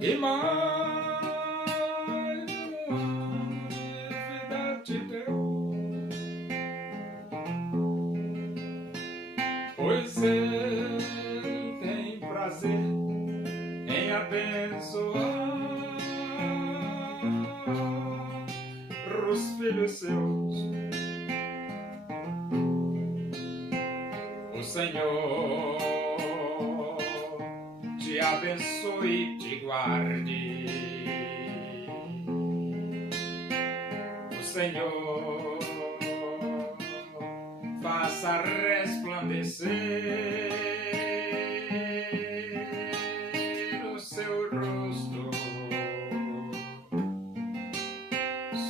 e mais uma vida te deu, pois Ele tem prazer em abençoar os filhos seus. O Senhor te abençoe e te guarde. O Senhor faça resplandecer o seu rosto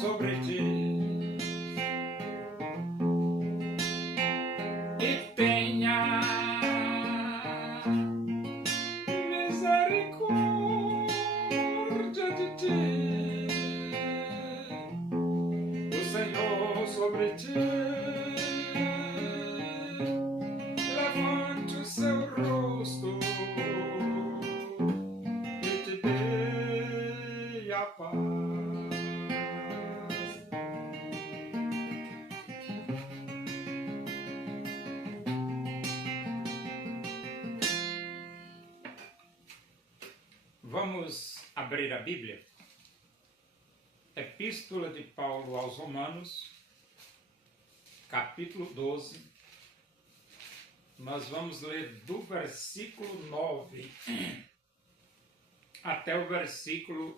sobre ti e tenha misericórdia de ti. O Senhor sobre ti levante o seu rosto e te dê a paz. Vamos abrir a Bíblia. Epístola de Paulo aos Romanos, capítulo 12. Nós vamos ler do versículo 9 até o versículo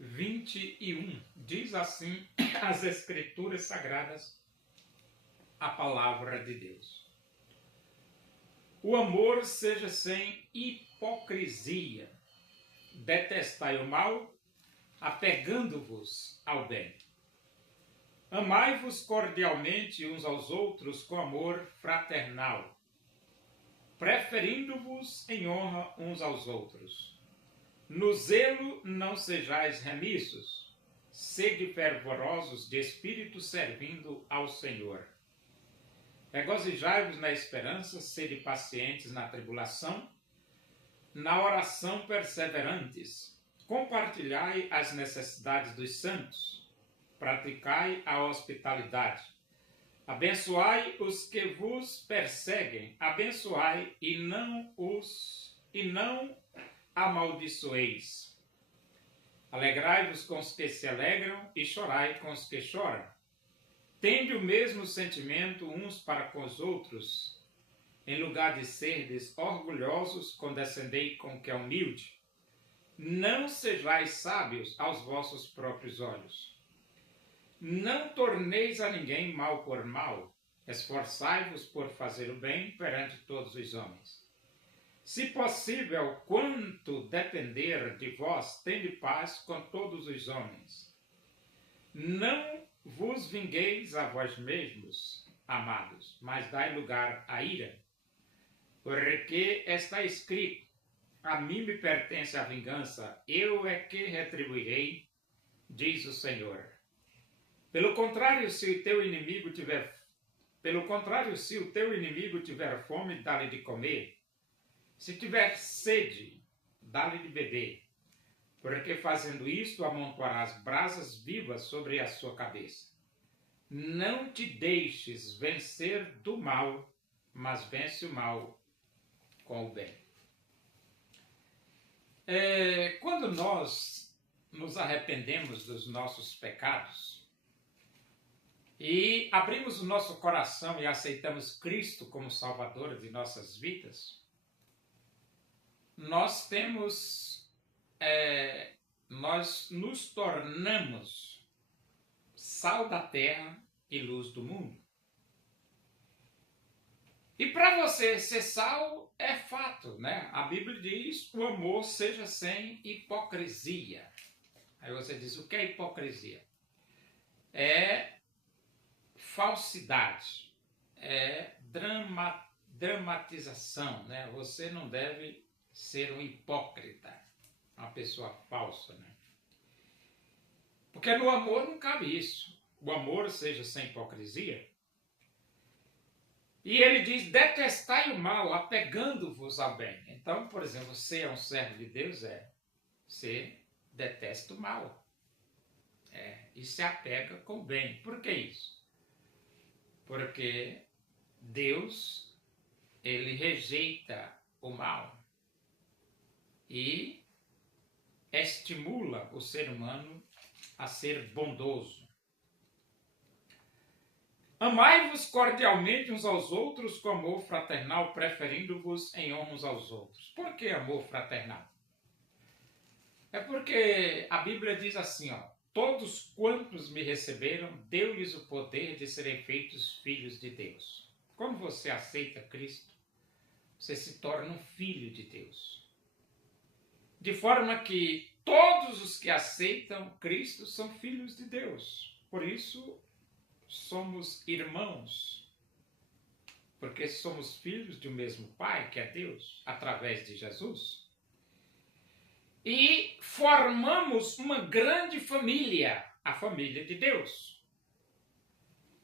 21. Diz assim as Escrituras Sagradas, a palavra de Deus. O amor seja sem hipocrisia. Detestai o mal, apegando-vos ao bem. Amai-vos cordialmente uns aos outros com amor fraternal, preferindo-vos em honra uns aos outros. No zelo não sejais remissos, sede fervorosos de espírito servindo ao Senhor. Regozijai-vos na esperança, sede pacientes na tribulação, na oração perseverantes. Compartilhai as necessidades dos santos, praticai a hospitalidade. Abençoai os que vos perseguem, abençoai e não amaldiçoeis. Alegrai-vos com os que se alegram e chorai com os que choram. Tende o mesmo sentimento uns para com os outros. Em lugar de serdes orgulhosos, condescendei com o que é humilde. Não sejais sábios aos vossos próprios olhos. Não torneis a ninguém mal por mal. Esforçai-vos por fazer o bem perante todos os homens. Se possível, quanto depender de vós, tende paz com todos os homens. Não vos vingueis a vós mesmos, amados, mas dai lugar à ira. Porque está escrito: a mim me pertence a vingança, eu é que retribuirei, diz o Senhor. Pelo contrário, se o teu inimigo tiver fome, dá-lhe de comer. Se tiver sede, dá-lhe de beber. Porque fazendo isto, amontoarás brasas vivas sobre a sua cabeça. Não te deixes vencer do mal, mas vence o mal com o bem. Quando nós nos arrependemos dos nossos pecados e abrimos o nosso coração e aceitamos Cristo como Salvador de nossas vidas, nós nos tornamos sal da terra e luz do mundo. E para você ser sal é fato, né? A Bíblia diz: o amor seja sem hipocrisia. Aí você diz: o que é hipocrisia? É falsidade, é dramatização, né? Você não deve ser um hipócrita, uma pessoa falsa, né? Porque no amor não cabe isso. O amor seja sem hipocrisia. E ele diz: detestai o mal, apegando-vos ao bem. Então, por exemplo, você é um servo de Deus? você detesta o mal. E se apega com o bem. Por que isso? Porque Deus, ele rejeita o mal e estimula o ser humano a ser bondoso. Amai-vos cordialmente uns aos outros com amor fraternal, preferindo-vos em honra uns aos outros. Por que amor fraternal? É porque a Bíblia diz assim, todos quantos me receberam, deu-lhes o poder de serem feitos filhos de Deus. Quando você aceita Cristo, você se torna um filho de Deus. De forma que todos os que aceitam Cristo são filhos de Deus. Por isso, somos irmãos. Porque somos filhos de um mesmo Pai, que é Deus, através de Jesus. E formamos uma grande família, a família de Deus.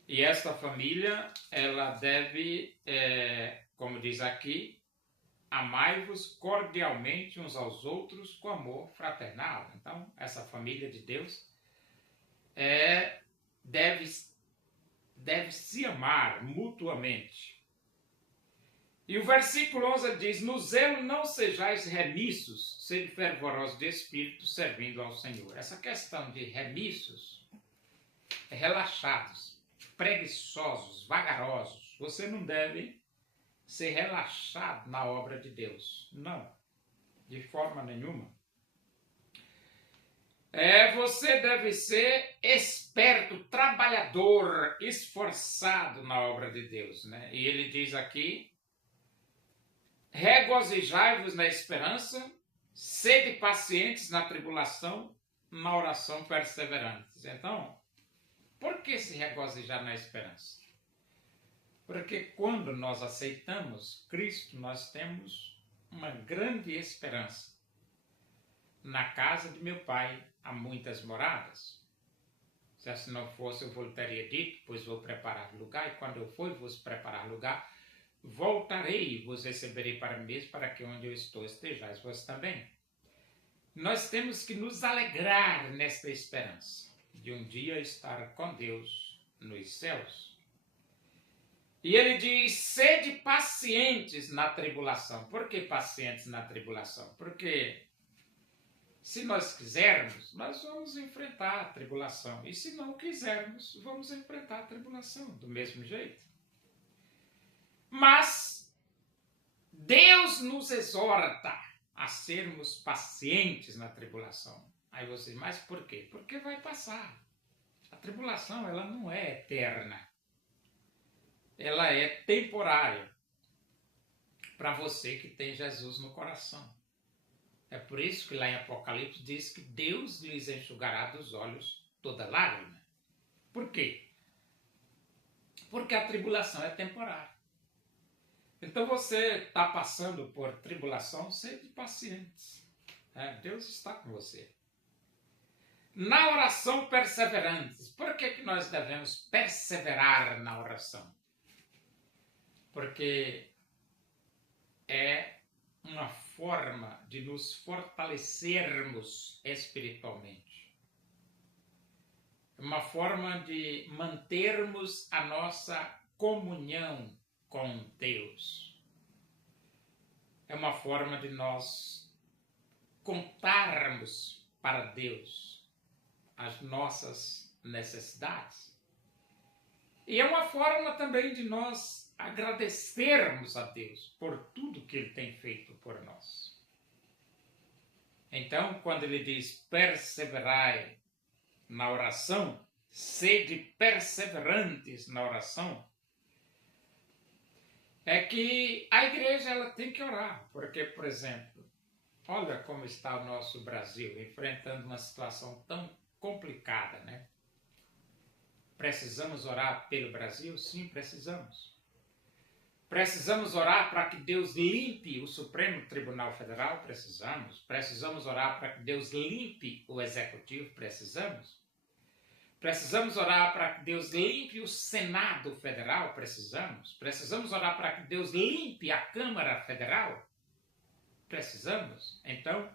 E esta família, ela deve, como diz aqui, amai-vos cordialmente uns aos outros com amor fraternal. Então, essa família de Deus deve se amar mutuamente. E o versículo 11 diz, no zelo não sejais remissos, sede fervorosos de espírito, servindo ao Senhor. Essa questão de remissos, relaxados, preguiçosos, vagarosos. Você não deve ser relaxado na obra de Deus. Não, de forma nenhuma. Você deve ser esperto, trabalhador, esforçado na obra de Deus, né? E ele diz aqui, regozijai-vos na esperança, sede pacientes na tribulação, na oração perseverantes. Então, por que se regozijar na esperança? Porque quando nós aceitamos Cristo, nós temos uma grande esperança. Na casa de meu Pai há muitas moradas. Se assim não fosse, eu vos teria dito, pois vou preparar lugar, e quando eu for vos preparar lugar, voltarei e vos receberei para mim mesmo, para que onde eu estou estejais vós também. Nós temos que nos alegrar nesta esperança, de um dia estar com Deus nos céus. E ele diz, sede pacientes na tribulação. Por que pacientes na tribulação? Porque se nós quisermos, nós vamos enfrentar a tribulação. E se não quisermos, vamos enfrentar a tribulação do mesmo jeito. Mas Deus nos exorta a sermos pacientes na tribulação. Aí você, mas por quê? Porque vai passar. A tribulação, ela não é eterna. Ela é temporária. Para você que tem Jesus no coração. É por isso que lá em Apocalipse diz que Deus lhes enxugará dos olhos toda lágrima. Por quê? Porque a tribulação é temporária. Então você está passando por tribulação, sede pacientes. Deus está com você. Na oração perseverantes. Por que nós devemos perseverar na oração? Porque é uma forma de nos fortalecermos espiritualmente. Uma forma de mantermos a nossa comunhão com Deus. É uma forma de nós contarmos para Deus as nossas necessidades. E é uma forma também de nós agradecermos a Deus por tudo que Ele tem feito por nós. Então, quando Ele diz perseverai na oração, sede perseverantes na oração, é que a igreja ela tem que orar, porque, por exemplo, olha como está o nosso Brasil, enfrentando uma situação tão complicada, né? Precisamos orar pelo Brasil? Sim, precisamos. Precisamos orar para que Deus limpe o Supremo Tribunal Federal? Precisamos. Precisamos orar para que Deus limpe o Executivo? Precisamos. Precisamos orar para que Deus limpe o Senado Federal? Precisamos. Precisamos orar para que Deus limpe a Câmara Federal? Precisamos. Então,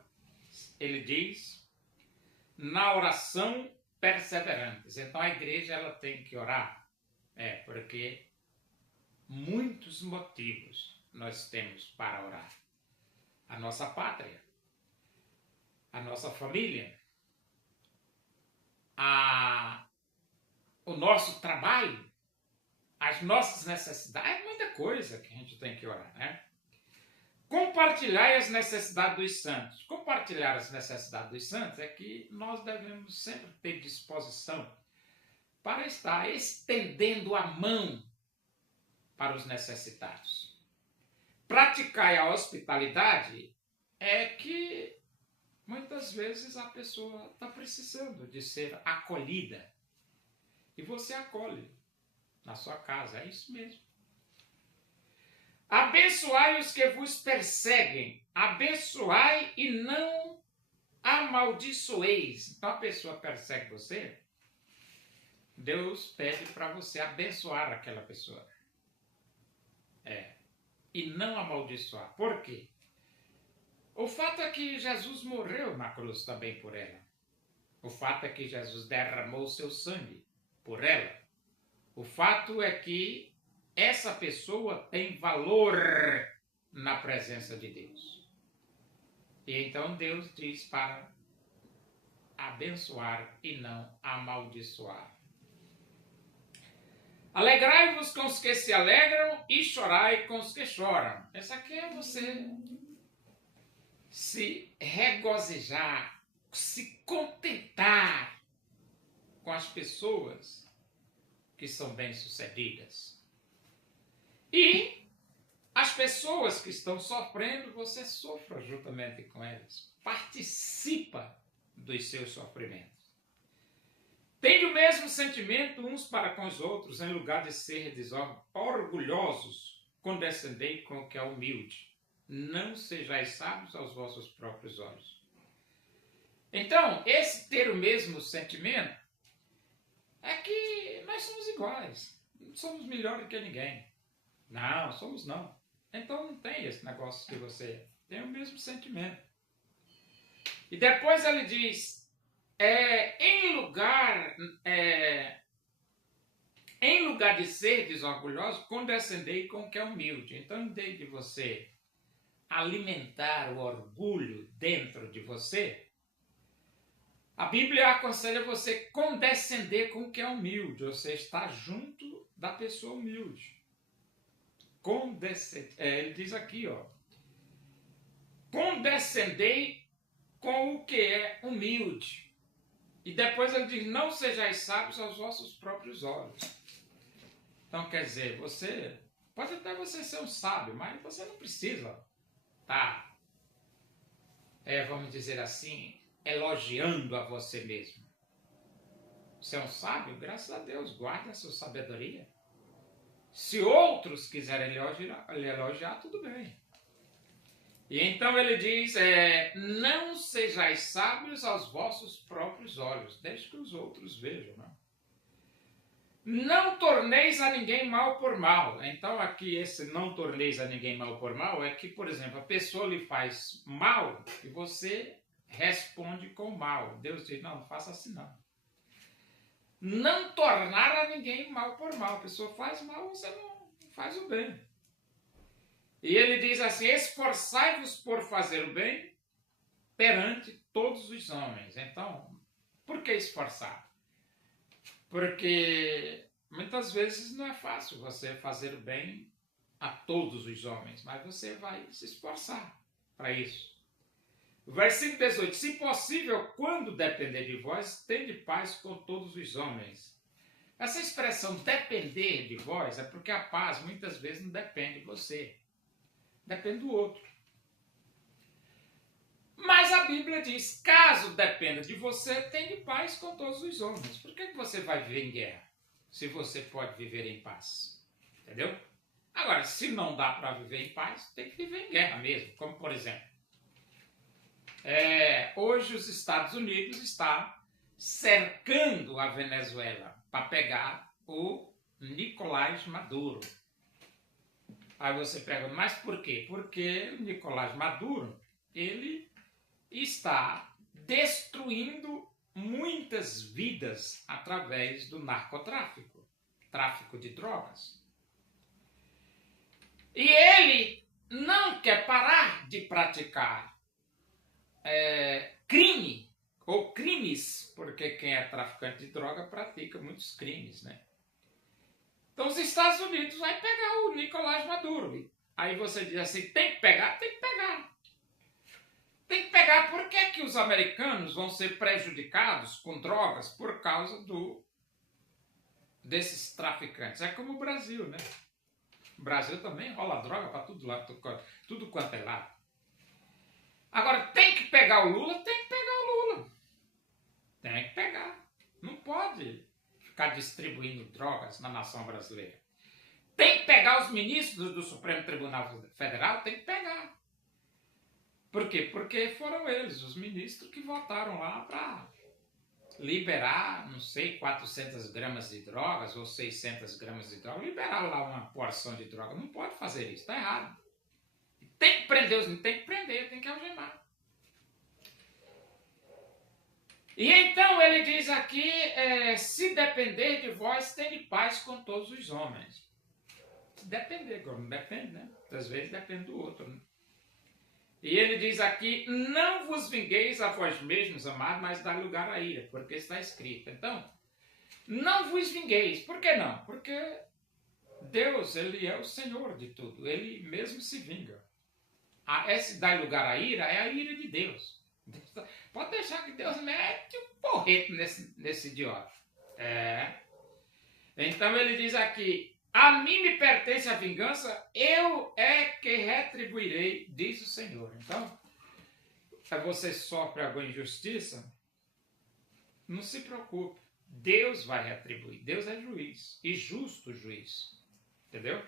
ele diz, na oração perseverantes. Então a igreja ela tem que orar, porque muitos motivos nós temos para orar. A nossa pátria, a nossa família, o nosso trabalho, as nossas necessidades, é muita coisa que a gente tem que orar, né? Compartilhar as necessidades dos santos. Compartilhar as necessidades dos santos é que nós devemos sempre ter disposição para estar estendendo a mão para os necessitados. Praticar a hospitalidade é que muitas vezes a pessoa está precisando de ser acolhida e você acolhe na sua casa, é isso mesmo. Abençoai os que vos perseguem, abençoai e não amaldiçoeis. Então a pessoa persegue você, Deus pede para você abençoar aquela pessoa. E não amaldiçoar. Por quê? O fato é que Jesus morreu na cruz também por ela. O fato é que Jesus derramou seu sangue por ela. O fato é que essa pessoa tem valor na presença de Deus. E então Deus diz para abençoar e não amaldiçoar. Alegrai-vos com os que se alegram e chorai com os que choram. Essa aqui é você se regozijar, se contentar com as pessoas que são bem-sucedidas. E as pessoas que estão sofrendo, você sofra juntamente com elas. Participa dos seus sofrimentos. Tende o mesmo sentimento uns para com os outros, em lugar de serdes orgulhosos, condescendei com o que é humilde. Não sejais sábios aos vossos próprios olhos. Então, esse ter o mesmo sentimento é que nós somos iguais. Não somos melhores que ninguém. Não, somos não. Então não tem esse negócio que você tem o mesmo sentimento. E depois ele diz, em lugar de ser desorgulhoso, condescendei com o que é humilde. Então, em vez de você alimentar o orgulho dentro de você, a Bíblia aconselha você condescender com o que é humilde, ou seja, estar junto da pessoa humilde. Ele diz aqui, condescendei com o que é humilde. E depois ele diz, não sejais sábios aos vossos próprios olhos. Então, quer dizer, você pode até você ser um sábio, mas você não precisa vamos dizer assim, elogiando a você mesmo. Você é um sábio? Graças a Deus, guarde a sua sabedoria. Se outros quiserem lhe elogiar, tudo bem. E então ele diz, não sejais sábios aos vossos próprios olhos, deixe que os outros vejam, né? Não torneis a ninguém mal por mal. Então aqui esse não torneis a ninguém mal por mal é que, por exemplo, a pessoa lhe faz mal e você responde com mal. Deus diz, não faça assim não. Não tornar a ninguém mal por mal. A pessoa faz mal, você não faz o bem. E ele diz assim, esforçai-vos por fazer o bem perante todos os homens. Então, por que esforçar? Porque muitas vezes não é fácil você fazer o bem a todos os homens, mas você vai se esforçar para isso. Versículo 18, se possível, quando depender de vós, tende paz com todos os homens. Essa expressão depender de vós é porque a paz muitas vezes não depende de você, depende do outro. Mas a Bíblia diz, caso dependa de você, tenha paz com todos os homens. Por que você vai viver em guerra, se você pode viver em paz? Entendeu? Agora, se não dá para viver em paz, tem que viver em guerra mesmo. Como, por exemplo, hoje os Estados Unidos estão cercando a Venezuela para pegar o Nicolás Maduro. Aí você pergunta, mas por quê? Porque o Nicolás Maduro, ele está destruindo muitas vidas através do narcotráfico, tráfico de drogas. E ele não quer parar de praticar crime ou crimes, porque quem é traficante de droga pratica muitos crimes, né? Então os Estados Unidos vai pegar o Nicolás Maduro. Aí você diz assim, tem que pegar? Tem que pegar. Tem que pegar. Por que que os americanos vão ser prejudicados com drogas por causa desses traficantes? É como o Brasil, né? O Brasil também rola droga para tudo lá, tudo quanto é lado. Agora, tem que pegar o Lula? Tem que pegar o Lula. Tem que pegar. Não pode ficar distribuindo drogas na nação brasileira. Tem que pegar os ministros do Supremo Tribunal Federal? Tem que pegar. Por quê? Porque foram eles, os ministros, que votaram lá para liberar, não sei, 400 gramas de drogas ou 600 gramas de drogas. Liberar lá uma porção de droga. Não pode fazer isso, está errado. Tem que prender os ministros, tem que prender, tem que algemar. E então ele diz aqui, se depender de vós, tende paz com todos os homens. Se depender, agora não depende, né? Às vezes depende do outro, né? E ele diz aqui, não vos vingueis a vós mesmos, amados, mas dá lugar à ira, porque está escrito. Então, não vos vingueis. Por que não? Porque Deus, ele é o Senhor de tudo. Ele mesmo se vinga. Esse dá lugar à ira é a ira de Deus. Pode deixar que Deus mete um porrete nesse idiota. Então ele diz aqui, a mim me pertence a vingança, eu é que retribuirei, diz o Senhor. Então, se você sofre alguma injustiça, não se preocupe. Deus vai retribuir. Deus é juiz, e justo juiz. Entendeu?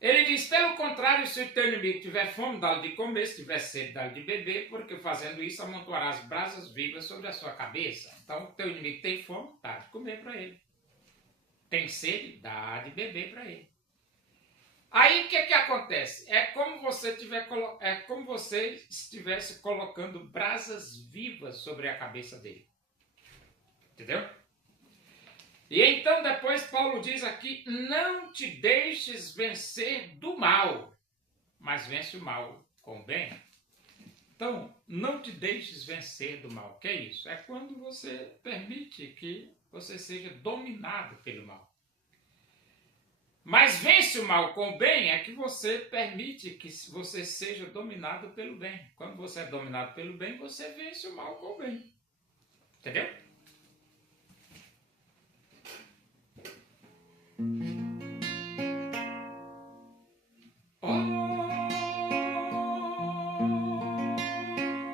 Ele diz, pelo contrário, se o teu inimigo tiver fome, dá-lhe de comer, se tiver sede, dá-lhe de beber, porque fazendo isso amontoarás brasas vivas sobre a sua cabeça. Então, o teu inimigo tem fome, dá de comer para ele. Tem sede, dá de beber para ele. Aí, o que acontece? É como você estivesse colocando brasas vivas sobre a cabeça dele. Entendeu? E então depois Paulo diz aqui, não te deixes vencer do mal, mas vence o mal com o bem. Então, não te deixes vencer do mal. O que é isso? É quando você permite que você seja dominado pelo mal. Mas vence o mal com o bem é que você permite que você seja dominado pelo bem. Quando você é dominado pelo bem, você vence o mal com o bem. Entendeu?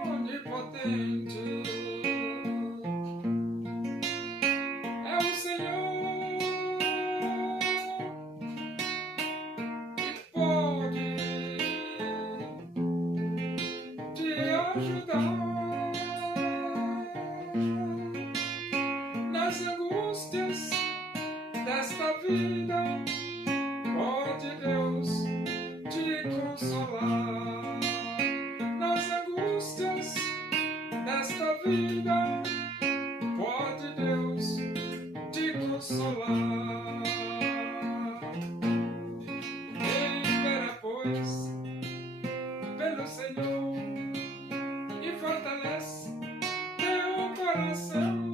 Onipotente é o Senhor que pode te ajudar nas angústias desta vida. Pode Deus te consolar nas angústias desta vida. Pode Deus te consolar. Espera, pois, pelo Senhor e fortalece teu coração.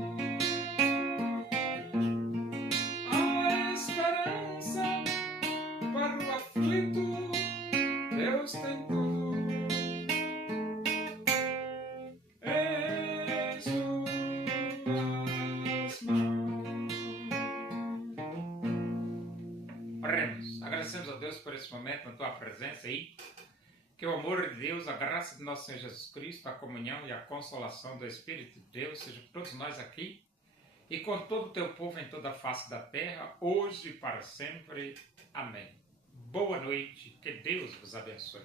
A esperança para o aflito, Deus tem tudo em suas mãos. Oremos. Agradecemos a Deus por esse momento, na tua presença aí. Que o amor de Deus, a graça de nosso Senhor Jesus Cristo, a comunhão e a consolação do Espírito de Deus seja com todos nós aqui e com todo o teu povo em toda a face da terra, hoje e para sempre. Amém. Boa noite, que Deus vos abençoe.